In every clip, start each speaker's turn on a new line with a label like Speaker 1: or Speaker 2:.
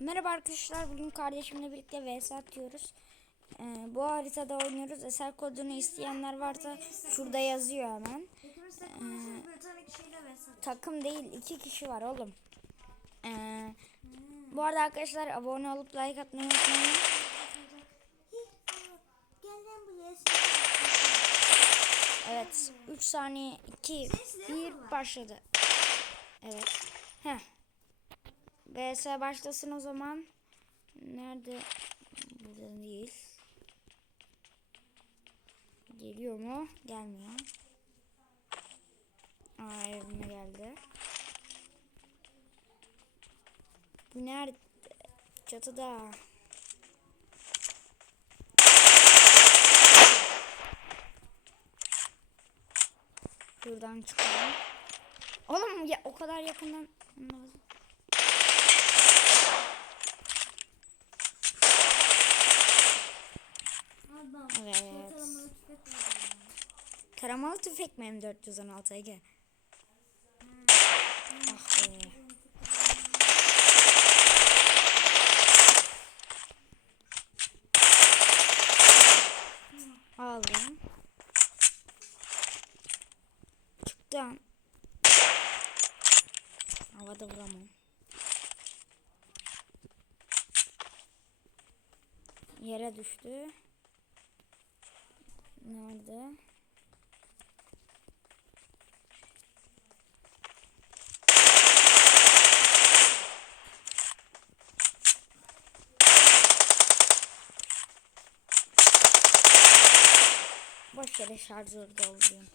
Speaker 1: Merhaba arkadaşlar. Bugün kardeşimle birlikte vs atıyoruz. Ee, bu haritada oynuyoruz. Eser kodunu isteyenler varsa şurada yazıyor hemen.
Speaker 2: Vesat.
Speaker 1: Takım değil iki kişi var oğlum. Ee, bu arada arkadaşlar abone olup like atmayı unutmayın. Evet 3 saniye 2 1 başladı. Evet. Heh. Vs başlasın o zaman. Nerede? Burada değil. Geliyor mu? Gelmiyor. Aa evime geldi. Bu nerede? Çatıda. Şuradan çıkalım. Oğlum ya o kadar yakından anlamadım.
Speaker 2: Adam.
Speaker 1: Evet.
Speaker 2: Ortalama tüfek var.
Speaker 1: Taramalı tüfek mi M416 Ege? Ah be. Aldım. Çıktım. Havada vuramam. Yere düştü. Nerede? Boş yere şarjör dolduruyorum.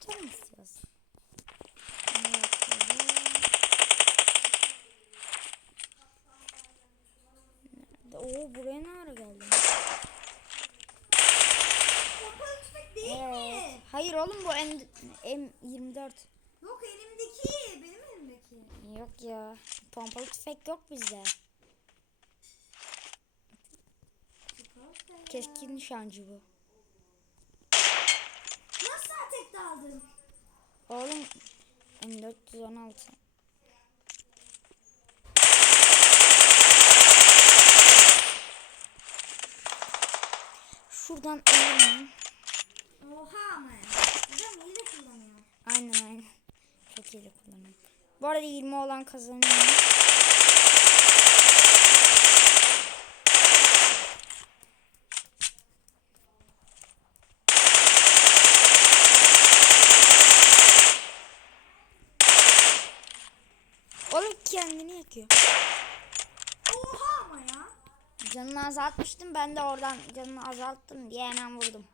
Speaker 1: Canım istiyorsun. Nerede? Oo buraya ne ara Evet.
Speaker 2: mi?
Speaker 1: Hayır oğlum bu M, M24.
Speaker 2: Yok elimdeki. Benim elimdeki.
Speaker 1: Yok ya. Pompalı tüfek yok bizde. Keskin nişancı bu.
Speaker 2: Nasıl tek aldın?
Speaker 1: Oğlum M416. Şuradan alalım.
Speaker 2: Oha ama. Adam hile kullanıyor.
Speaker 1: Aynen aynen. Çok iyi kullanıyorum. Bu arada 20 olan kazanıyor. Oğlum kendini yakıyor.
Speaker 2: Oha ama ya.
Speaker 1: Canını azaltmıştım ben de oradan canını azalttım diye hemen vurdum.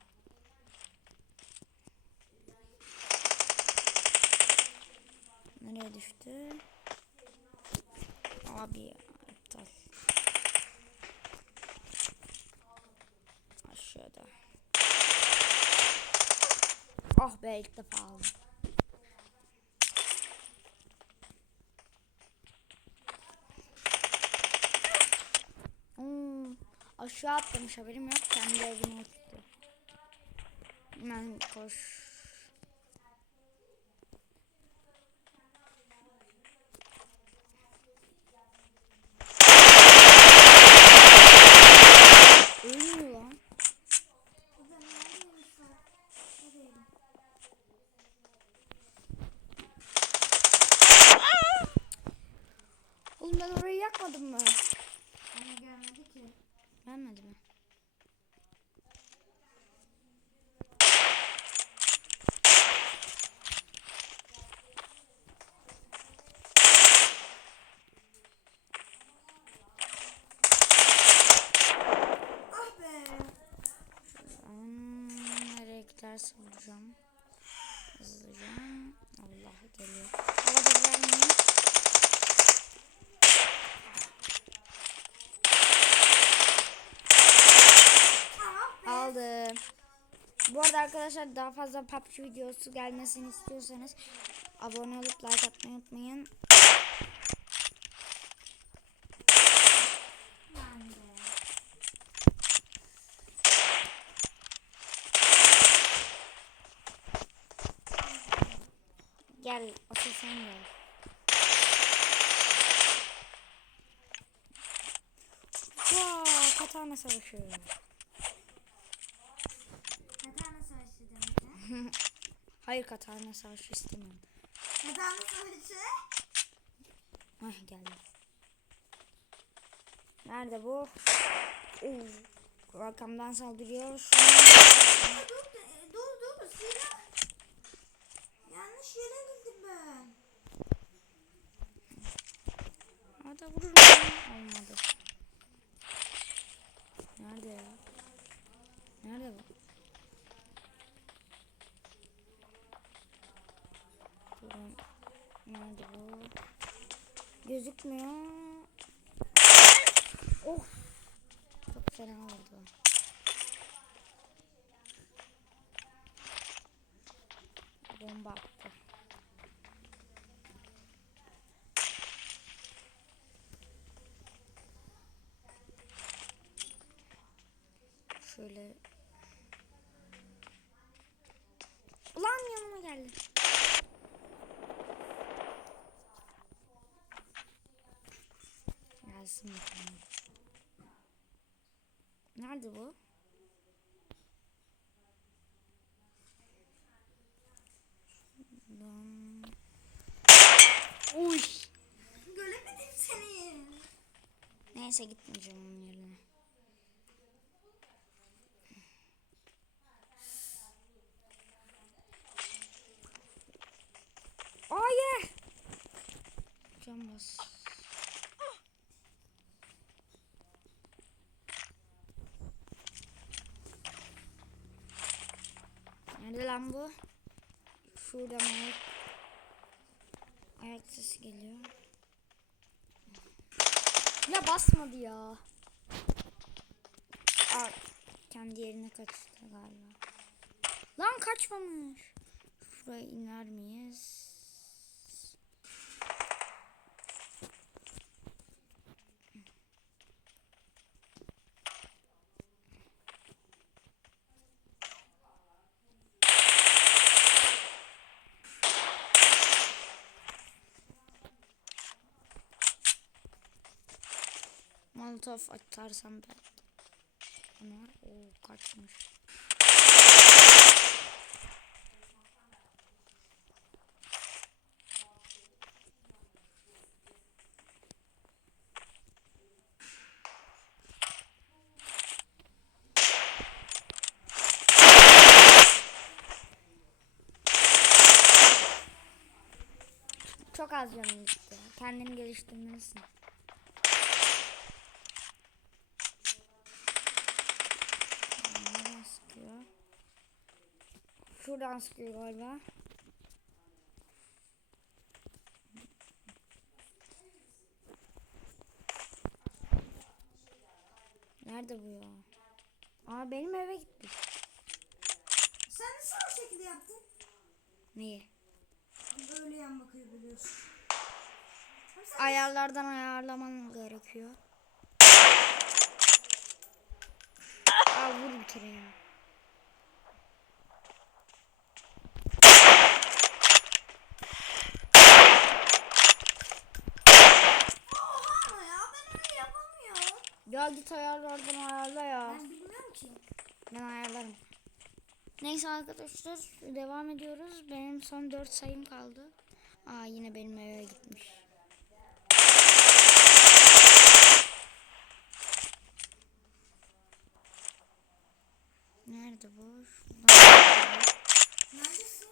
Speaker 1: Nereye düştü? Abi ya. Aşağıda. Ah be ilk defa aldım. Aşağı atlamış haberim yok. Kendi evine gitti. Hemen koş. Oğlum ben orayı yakmadım mı?
Speaker 2: Bana gelmedi ki.
Speaker 1: Gelmedi mi? Bu arada arkadaşlar daha fazla PUBG videosu gelmesini istiyorsanız abone olup like atmayı unutmayın. Gel, asıl sen gel. Vaa,
Speaker 2: katana savaşıyor.
Speaker 1: Hayır katana savaşı istemiyorum.
Speaker 2: Katana savaşı.
Speaker 1: Hah geldi. Nerede bu? Oo. Arkamdan saldırıyor.
Speaker 2: Dur dur dur dur dur silah. Yanlış yere gittim ben.
Speaker 1: Hadi vururum. Olmadı. Nerede ya? Nerede bu? Nerede bu? Gözükmüyor. Oh. Çok fena oldu. Bomba attı. Şöyle. Gelsin bakalım. Nerede bu? Lan. Uy.
Speaker 2: Göremedim seni.
Speaker 1: Neyse gitmeyeceğim onun yerine. Hayır. Can bas. Nerede lan bu? Şurada mı? ayak? Ayak sesi geliyor. Ya basmadı ya. Aa, kendi yerine kaçtı galiba. Lan kaçmamış. Şuraya iner miyiz? Molotof atarsam ben. Ama o kaçmış. Çok az canım gitti. Kendini geliştirmelisin. Nereden sıkıyor? Şuradan sıkıyor galiba. Nerede bu ya? Aa benim eve gitti.
Speaker 2: Sen nasıl o şekilde yaptın?
Speaker 1: Neyi?
Speaker 2: Böyle yan bakıyor biliyorsun.
Speaker 1: Ayarlardan ayarlaman gerekiyor. Aa vur bir kere ya.
Speaker 2: Oha ama ya ben öyle
Speaker 1: Ya git ayarlardan ayarla ya.
Speaker 2: Ben bilmiyorum ki.
Speaker 1: Ben ayarlarım. Neyse arkadaşlar devam ediyoruz. Benim son 4 sayım kaldı. Aa yine benim eve gitmiş. Nerede bu?
Speaker 2: Neredesin?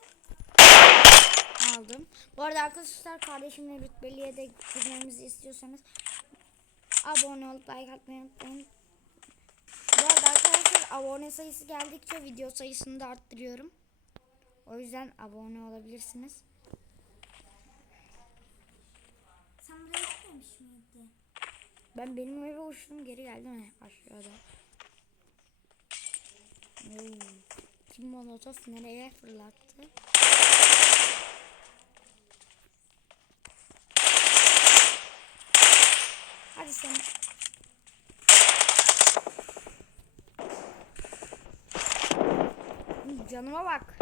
Speaker 1: aldım. Bu arada arkadaşlar kardeşimle rütbeliye de girmemizi istiyorsanız abone olup like atmayı unutmayın. Bu arada arkadaşlar abone sayısı geldikçe video sayısını da arttırıyorum. O yüzden abone olabilirsiniz.
Speaker 2: Sen buraya gitmemiş miydin?
Speaker 1: Ben benim eve uçtum geri geldim mi aşağıda. Oo, Kim molotof nereye fırlattı? Hadi sen. Canıma bak.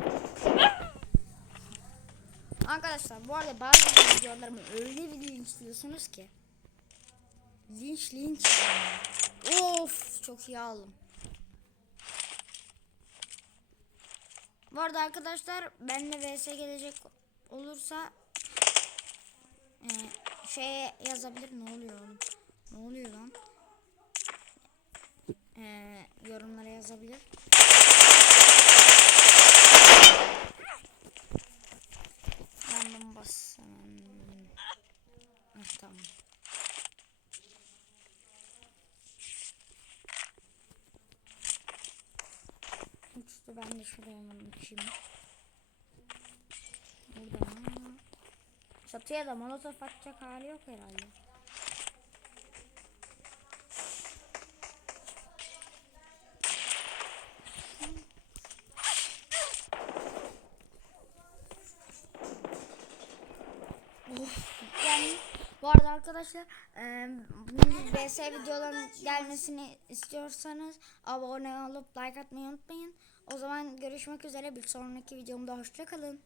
Speaker 1: Arkadaşlar bu arada bazı videolarımı öyle video istiyorsunuz ki Linç linç. Of çok iyi aldım. Bu arada arkadaşlar benimle vs gelecek olursa e, şeye yazabilir ne oluyor oğlum? Ne oluyor lan? E, yorumlara yazabilir. Random bas tamam. Uçtu ben de şuraya hemen uçayım. Burada. Çatıya da molotof atacak hali yok herhalde. Arkadaşlar e, bunun BS videoların gelmesini istiyorsanız abone olup like atmayı unutmayın. O zaman görüşmek üzere bir sonraki videomda hoşçakalın.